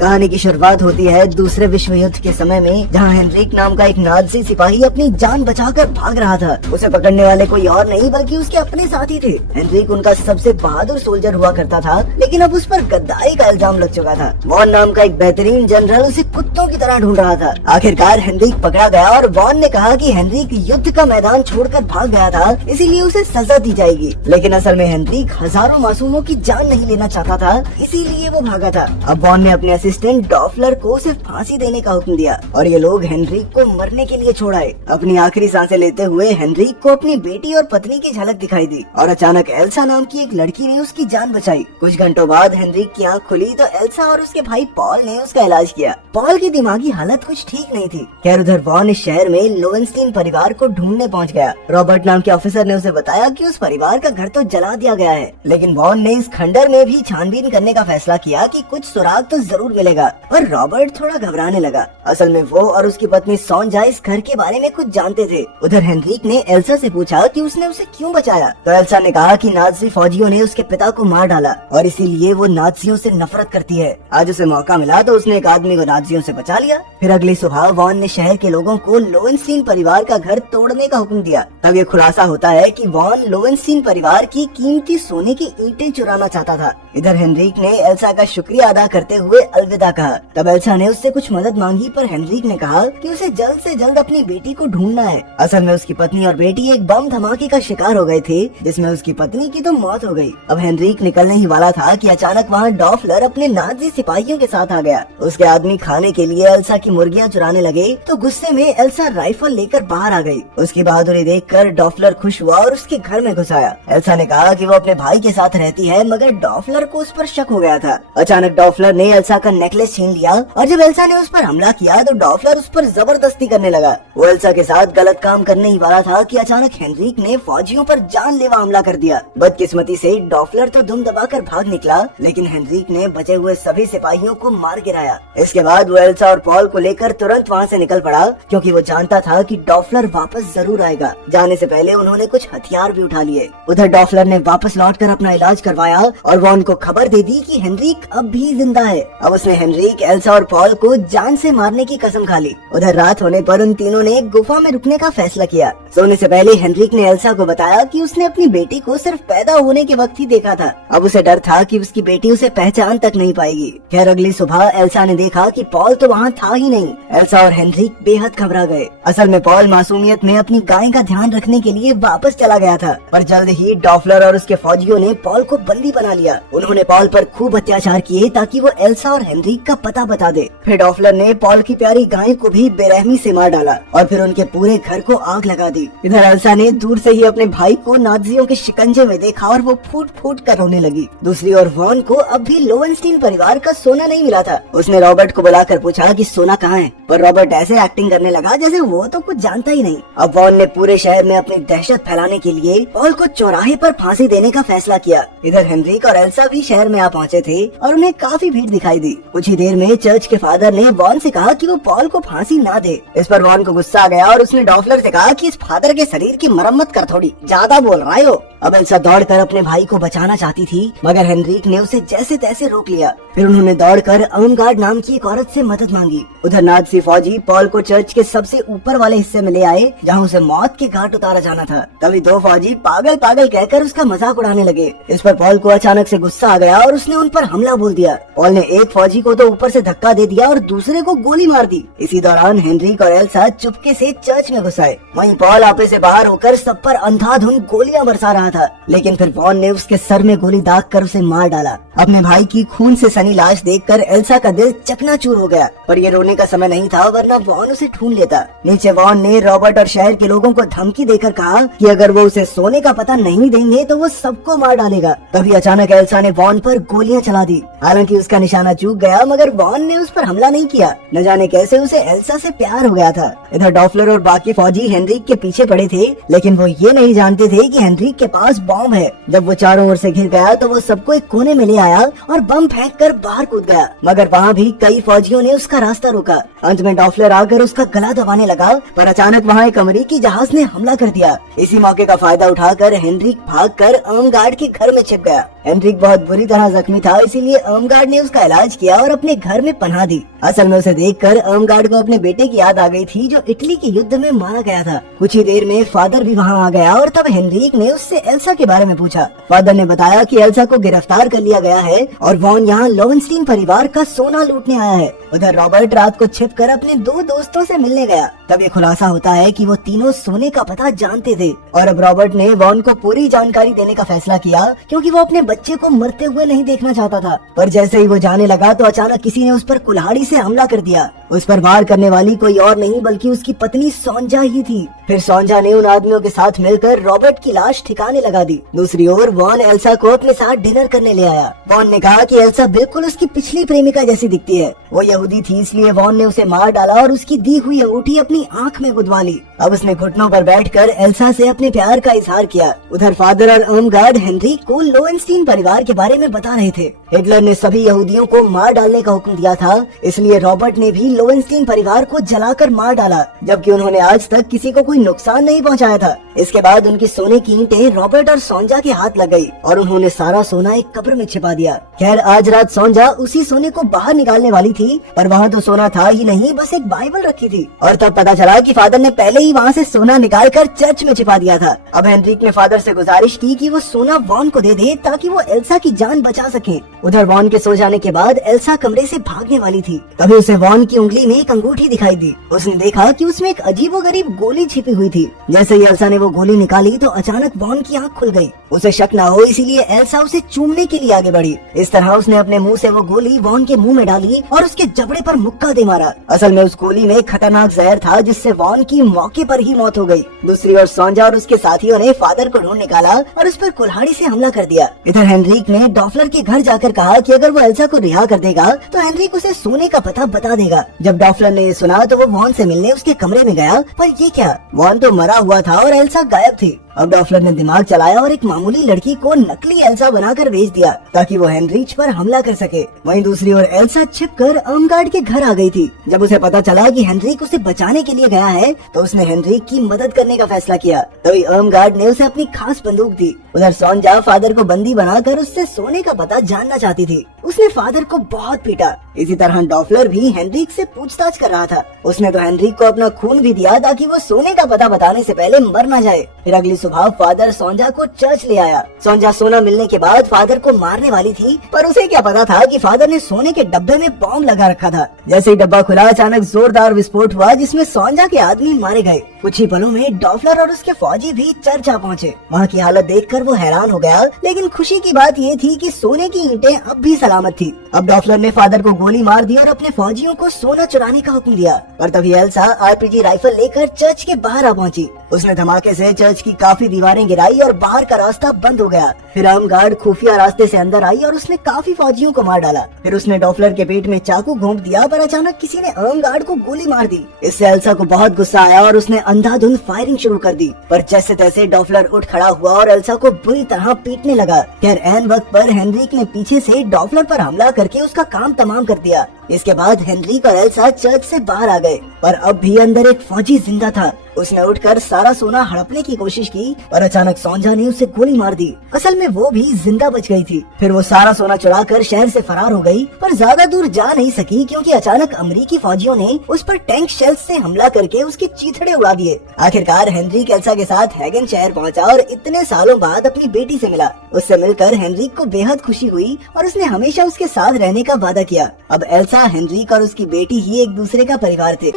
कहानी की शुरुआत होती है दूसरे विश्व युद्ध के समय में, जहां हेनरिक नाम का एक नाज़ी सिपाही अपनी जान बचाकर भाग रहा था। उसे पकड़ने वाले कोई और नहीं बल्कि उसके अपने साथी थे। हेनरिक उनका सबसे बहादुर सोल्जर हुआ करता था, लेकिन अब उस पर गद्दारी का इल्जाम लग चुका था। वॉन नाम का एक बेहतरीन जनरल उसे कुत्तों की तरह ढूंढ रहा था। आखिरकार हेनरिक पकड़ा गया और वॉन ने कहा कि हेनरिक युद्ध का मैदान छोड़कर भाग गया था, इसीलिए उसे सजा दी जाएगी। लेकिन असल में हेनरिक हजारों मासूमों की जान नहीं लेना चाहता था, इसीलिए वो भागा था। अब वॉन ने अपने असिस्टेंट डॉफलर को सिर्फ फांसी देने का हुक्म दिया और ये लोग हेनरिक को मरने के लिए छोड़ आए। अपनी आखिरी सांसें लेते हुए हेनरिक को अपनी बेटी और पत्नी की झलक दिखाई दी और अचानक एल्सा नाम की एक लड़की ने उसकी जान बचाई। कुछ घंटों बाद हेनरिक की आँख खुली तो एल्सा और उसके भाई पॉल ने उसका इलाज किया। पॉल की दिमागी हालत कुछ ठीक नहीं थी। खैर उधर वॉन इस शहर में लोवेनस्टीन परिवार को ढूंढने पहुंच गया। रॉबर्ट नाम के ऑफिसर ने उसे बताया कि उस परिवार का घर तो जला दिया गया है, लेकिन वॉन ने इस खंडर में भी छानबीन करने का फैसला किया कि कुछ सुराग तो जरूर मिलेगा। और रॉबर्ट थोड़ा घबराने लगा। असल में वो और उसकी पत्नी सोंजा इस घर के बारे में कुछ जानते थे। उधर हेनरिक ने एल्सा से पूछा कि उसने उसे क्यों बचाया, तो एल्सा ने कहा कि नाज़ी फौजियों ने उसके पिता को मार डाला और इसीलिए वो नाज़ियों से नफरत करती है। आज उसे मौका मिला तो उसने एक आदमी को नाज़ियों से बचा लिया। फिर अगली सुबह वॉन ने शहर के लोगों को लोवेनस्टीन परिवार का घर तोड़ने का हुक्म दिया। तब ये खुलासा होता है कि वॉन लोवेनस्टीन परिवार की कीमती सोने की ईंटें चुराना चाहता था। इधर हेनरिक ने एल्सा का शुक्रिया अदा करते हुए अलविदा कहा। तब एल्सा ने उससे कुछ मदद मांगी, पर हेनरिक ने कहा कि उसे जल्द से जल्द अपनी बेटी को ढूंढना है। असल में उसकी पत्नी और बेटी एक बम धमाके का शिकार हो गए थे, जिसमें उसकी पत्नी की तो मौत हो गई। अब हेनरिक निकलने ही वाला था कि अचानक वहाँ डॉफलर अपने नाज़ी सिपाहियों के साथ आ गया। उसके आदमी खाने के लिए एल्सा की मुर्गियाँ चुराने लगे तो गुस्से में एल्सा राइफल लेकर बाहर आ गई। उसकी बहादुरी देखकर डॉफलर खुश हुआ और उसके घर में घुस आया। एल्सा ने कहा कि वो अपने भाई के साथ रहती है, मगर डॉफलर को उस पर शक हो गया था। अचानक डॉफलर ने एल्सा का नेकलेस छीन लिया और जब एल्सा ने उस पर हमला किया तो डॉफलर उस पर जबरदस्ती करने लगा। वो एल्सा के साथ गलत काम करने ही वाला था कि अचानक हेनरिक ने फौजियों पर जानलेवा हमला कर दिया। बदकिस्मती से डॉफलर तो दुम दबाकर भाग निकला, लेकिन हेनरिक ने बचे हुए सभी सिपाहियों को मार गिराया। इसके बाद वो एल्सा और पॉल को लेकर तुरंत वहाँ से निकल पड़ा, क्योंकि वो जानता था कि डॉफलर वापस जरूर आएगा। जाने से पहले उन्होंने कुछ हथियार भी उठा लिए। उधर डॉफलर ने वापस लौटकर अपना इलाज करवाया और वॉन को खबर दे दी कि हेनरिक अब भी जिंदा है। अब उसने हेनरिक, एल्सा और पॉल को जान से मारने की कसम खा ली। उधर रात होने पर उन तीनों ने एक गुफा में रुकने का फैसला किया। सोने से पहले हेनरिक ने एल्सा को बताया कि उसने अपनी बेटी को सिर्फ पैदा होने के वक्त ही देखा था। अब उसे डर था कि उसकी बेटी उसे पहचान तक नहीं पाएगी। खैर अगली सुबह एल्सा ने देखा कि पॉल तो वहाँ था ही नहीं। एल्सा और हेनरिक बेहद घबरा गए। असल में पॉल मासूमियत में अपनी गाय का ध्यान रखने के लिए वापस चला गया था, पर जल्द ही डॉफलर और उसके फौजियों ने पॉल को बंदी बना लिया। उन्होंने पॉल पर खूब अत्याचार किए ताकि वो एल्सा और हेनरिक का पता बता दे। फिर डॉफलर ने पॉल की प्यारी गाय को भी बेरहमी से मार डाला और फिर उनके पूरे घर को आग लगा दी। इधर एल्सा ने दूर से ही अपने भाई को नाज़ियों के शिकंजे में देखा और वो फूट फूट कर रोने लगी। दूसरी ओर वॉन को अब भी लोवेनस्टीन परिवार का सोना नहीं मिला था। उसने रॉबर्ट को बुलाकर पूछा कि सोना कहाँ है, पर रॉबर्ट ऐसे एक्टिंग करने लगा जैसे वो तो कुछ जानता ही नहीं। अब वॉन ने पूरे शहर में अपनी दहशत फैलाने के लिए पॉल को चौराहे पर फांसी देने का फैसला किया। इधर हेनरिक और एल्सा भी शहर में आ पहुँचे थे और उन्हें काफी भीड़ दिखाई दी। कुछ ही देर में चर्च के फादर ने वॉन से कहा कि वो पॉल को फांसी ना दे। इस पर वॉन को गुस्सा आ गया और उसने डॉफलर से कहा कि इस फादर के शरीर की मरम्मत कर, थोड़ी ज्यादा बोल रहा हो। अब एल्सा दौड़कर अपने भाई को बचाना चाहती थी, मगर हेनरिक ने उसे जैसे तैसे रोक लिया। फिर उन्होंने दौड़कर अवंगार्ड नाम की एक औरत से मदद मांगी। उधर नाज़ी फौजी पॉल को चर्च के सबसे ऊपर वाले हिस्से में ले आए, जहाँ उसे मौत के घाट उतारा जाना था। तभी दो फौजी पागल पागल कहकर उसका मजाक उड़ाने लगे। इस पर पॉल को अचानक से गुस्सा आ गया और उसने उन पर हमला बोल दिया। पॉल ने एक फौजी को तो ऊपर से धक्का दे दिया और दूसरे को गोली मार दी। इसी दौरान हेनरिक और एल्सा चुपके से चर्च में घुस आए। वहीं पॉल आपे से बाहर होकर सब पर अंधाधुंध गोलियां बरसा रहा था, लेकिन फिर वॉन ने उसके सर में गोली दाग कर उसे मार डाला। अपने भाई की खून से सनी लाश देखकर एल्सा का दिल चकनाचूर हो गया, पर ये रोने का समय नहीं था, वरना वॉन उसे ढूंढ लेता। नीचे वॉन ने रॉबर्ट और शहर के लोगों को धमकी देकर कहा कि अगर वो उसे सोने का पता नहीं देंगे तो वो सबको मार डालेगा। तभी अचानक एल्सा ने वॉन पर गोलियां चला दी। हालांकि उसका निशाना चूक गया, मगर वॉन ने उस पर हमला नहीं किया। न जाने कैसे उसे एल्सा से प्यार हो गया था। इधर डॉफलर और बाकी फौजी हेनरिक के पीछे पड़े थे, लेकिन वो ये नहीं जानते थे कि हेनरिक के पास बॉम्ब है। जब वो चारों ओर से घिर गया तो वो सबको एक कोने में ले आया और बम फेंक कर बाहर कूद गया, मगर वहाँ भी कई फौजियों ने उसका रास्ता रोका। अंत में डॉफलर आकर उसका गला दबाने लगा, पर अचानक वहाँ एक अमेरिकी जहाज ने हमला कर दिया। इसी मौके का फायदा उठाकर हेनरिक भागकर आर्मगार्ड के घर में छिप गया। हेनरिक बहुत बुरी तरह जख्मी था, इसीलिए आर्मगार्ड ने उसका इलाज किया और अपने घर में पनाह दी। असल में उसे देखकर अर्मगार्ड को अपने बेटे की याद आ गई थी जो इटली के युद्ध में मारा गया था। कुछ ही देर में फादर भी वहाँ आ गया और तब हेनरिक ने उससे एल्सा के बारे में पूछा। फादर ने बताया कि एल्सा को गिरफ्तार कर लिया गया है और वॉन यहाँ लोवेनस्टीन परिवार का सोना लूटने आया है। उधर रॉबर्ट रात को छिपकर अपने दो दोस्तों से मिलने गया। तब ये खुलासा होता है कि वो तीनों सोने का पता जानते थे और अब रॉबर्ट ने वॉन को पूरी जानकारी देने का फैसला किया क्योंकि वो अपने बच्चे को मरते हुए नहीं देखना चाहता था। पर जैसे ही वो जाने लगा तो अचानक किसी ने उस पर कुल्हाड़ी से हमला कर दिया। उस पर वार करने वाली कोई और नहीं बल्कि उसकी पत्नी सोंजा ही थी। फिर सोंजा ने उन आदमियों के साथ मिलकर रॉबर्ट की लाश ठिकाने लगा दी। दूसरी ओर वॉन एल्सा को अपने साथ डिनर करने ले आया। वॉन ने कहा कि एल्सा बिल्कुल उसकी पिछली प्रेमिका जैसी दिखती है। वो यहूदी थी इसलिए वॉन ने उसे मार डाला और उसकी दी हुई अंगूठी अपनी आंख में गुदवा ली। अब उसने घुटनों पर बैठकर एल्सा से अपने प्यार का इजहार किया। उधर फादर और अर्मगार्ड हेनरिक को लोवेनस्टीन परिवार के बारे में बता रहे थे। हिटलर ने सभी यहूदियों को मार डालने का हुक्म दिया था, इसलिए रॉबर्ट ने भी लोवेनस्टीन परिवार को जलाकर मार डाला, जबकि उन्होंने आज तक किसी को कोई नुकसान नहीं पहुंचाया था। इसके बाद उनकी सोने की ईंटें रॉबर्ट और सोंजा के हाथ लग गई और उन्होंने सारा सोना एक कब्र में छिपा दिया। खैर आज रात सोंजा उसी सोने को बाहर निकालने वाली थी, पर वहाँ तो सोना था ही नहीं, बस एक बाइबल रखी थी। और तब पता चला कि फादर ने पहले ही वहाँ से सोना निकालकर चर्च में छिपा दिया था। अब हेनरिक ने फादर से गुजारिश की कि वो सोना वॉन को दे दे ताकि वो एल्सा की जान बचा सके। उधर वॉन के सो जाने के बाद एल्सा कमरे से भागने वाली थी। तभी उसे वॉन की उंगली में एक अंगूठी दिखाई दी। उसने देखा कि उसमें एक अजीबोगरीब गोली छिपी हुई थी। जैसे ही एल्सा ने वो गोली निकाली तो अचानक वॉन की आंख खुल गई। उसे शक न हो इसीलिए एल्सा उसे चूमने के लिए आगे बढ़ी। इस तरह उसने अपने मुंह से वो गोली वॉन के मुंह में डाली और उसके जबड़े पर मुक्का दे मारा। असल में उस गोली में खतरनाक जहर था जिससे वॉन की मौके पर ही मौत हो गई। दूसरी ओर सोंजा और उसके साथियों ने फादर को ढूंढ निकाला और उस पर कुल्हाड़ी से हमला कर दिया। इधर हेनरिक ने डॉफलर के घर जाकर कहा कि अगर वो एल्सा को रिहा कर देगा तो हेनरिक उसे सोने का पता बता देगा। जब डॉफलर ने ये सुना तो वो वॉन से मिलने उसके कमरे में गया, पर ये क्या, वॉन तो मरा हुआ था और एल्सा गायब थी। अब डॉफलर ने दिमाग चलाया और एक मामूली लड़की को नकली एल्सा बनाकर भेज दिया ताकि वो हेनरिच पर हमला कर सके। वहीं दूसरी ओर एल्सा छिपकर अर्मगार्ड के घर आ गई थी। जब उसे पता चला कि हेनरिक उसे बचाने के लिए गया है तो उसने हेनरिक की मदद करने का फैसला किया। तभी अर्मगार्ड ने उसे अपनी खास बंदूक दी। उधर सोंजा फादर को बंदी बनाकर उससे सोने का पता जानना चाहती थी। उसने फादर को बहुत पीटा। इसी तरह डॉफलर भी हेनरिक से पूछताछ कर रहा था। उसने तो हेनरिक को अपना खून भी दिया ताकि वो सोने का पता बताने से पहले मर न जाए। फिर अगली सुबह फादर सोंजा को चर्च ले आया। सोंजा सोना मिलने के बाद फादर को मारने वाली थी, पर उसे क्या पता था कि फादर ने सोने के डब्बे में बॉम्ब लगा रखा था। जैसे ही डब्बा खुला अचानक जोरदार विस्फोट हुआ जिसमें सोंजा के आदमी मारे गए। कुछ ही पलों में डॉफलर और उसके फौजी भी चर्च आ पहुँचे। वहाँ की हालत देखकर वो हैरान हो गया, लेकिन खुशी की बात ये थी कि सोने की ईंटें अब भी सलामत थी। अब डॉफलर ने फादर को गोली मार दी और अपने फौजियों को सोना चुराने का हुक्म दिया। और तभी एल्सा आरपीजी राइफल लेकर चर्च के बाहर आ पहुंची। उसने धमाके से चर्च की काफी दीवारें गिराई और बाहर का रास्ता बंद हो गया। फिर अर्मगार्ड खुफिया रास्ते से अंदर आई और उसने काफी फौजियों को मार डाला। फिर उसने डॉफलर के पेट में चाकू घोंप दिया, पर अचानक किसी ने अर्मगार्ड को गोली मार दी। इससे एल्सा को बहुत गुस्सा आया और उसने अंधाधुंध फायरिंग शुरू कर दी। पर जैसे तैसे डॉफलर उठ खड़ा हुआ और एल्सा को बुरी तरह पीटने लगा। खैर ऐन वक्त पर हेनरिक ने पीछे से डॉफलर पर हमला करके उसका काम तमाम कर दिया। इसके बाद हेनरिक और एल्सा चर्च से बाहर आ गए, पर अब भी अंदर एक फौजी जिंदा था। उसने उठकर सारा सोना हड़पने की कोशिश की, पर अचानक सोंजा ने उसे गोली मार दी। असल में वो भी जिंदा बच गई थी। फिर वो सारा सोना चुराकर शहर से फरार हो गई, पर ज्यादा दूर जा नहीं सकी क्योंकि अचानक अमेरिकी फौजियों ने उस पर टैंक शेल्स से हमला करके उसके चीथड़े उड़ा दिए। आखिरकार हेनरिक एल्सा के साथ हैगन शहर पहुंचा और इतने सालों बाद अपनी बेटी से मिला। उससे मिलकर हेनरिक को बेहद खुशी हुई और उसने हमेशा उसके साथ रहने का वादा किया। अब एल्सा, हेनरिक और उसकी बेटी ही एक दूसरे का परिवार थे।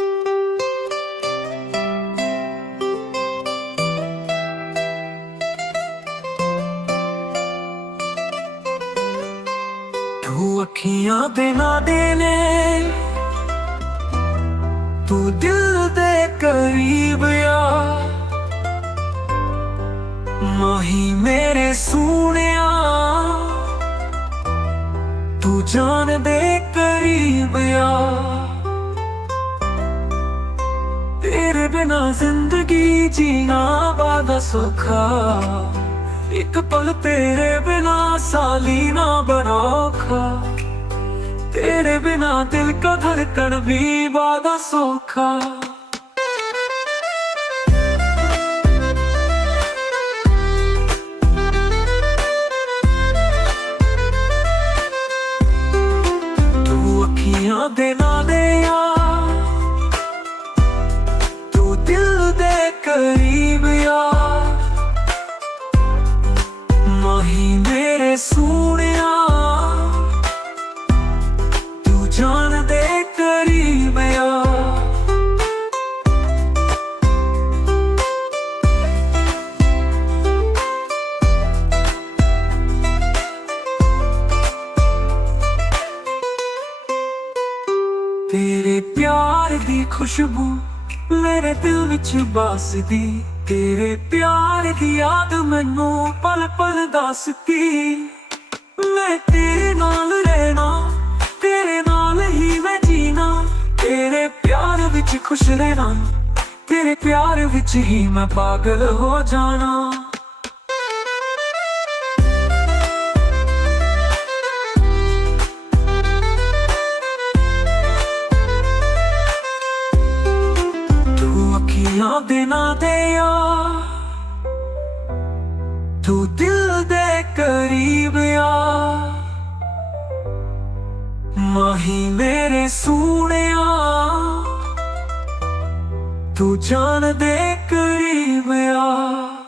तू अखियां दे ना देने, तू दिल दे करीब या माही मेरे सूनिया, तू जान दे करीब या। तेरे बिना जिंदगी जीना वादा सौखा, एक पल तेरे बिना साली ना बनोखा। तेरे बिना दिल का धड़कन भी वादा सौखा। तू ਦੇ ਨਾ ਦੇ ਯਾਰ, ਤੂੰ ਦਿਲ ਦੇ ਕਰੀਬ ਯਾਰ, ਮਾਹੀ ਮੇਰੇ ਸੋਹਣਿਆ, ਤੂੰ ਜਾਨ ਦੇ ਕਰੀਬ ਯਾਰ। तेरे प्यार दी खुशबू मेरे दिल विच बसदी, तेरे प्यार दी याद मैनू पल पल दसदी। मैं तेरे नाल रहना, तेरे नाल ही मैं जीना, तेरे प्यार विच खुश रहना, तेरे प्यार विच ही मैं पागल हो जाना। दे ना दे यार, तू दिल दे करीब यार, माही मेरे सोहणिया, तू जान दे करीब यार।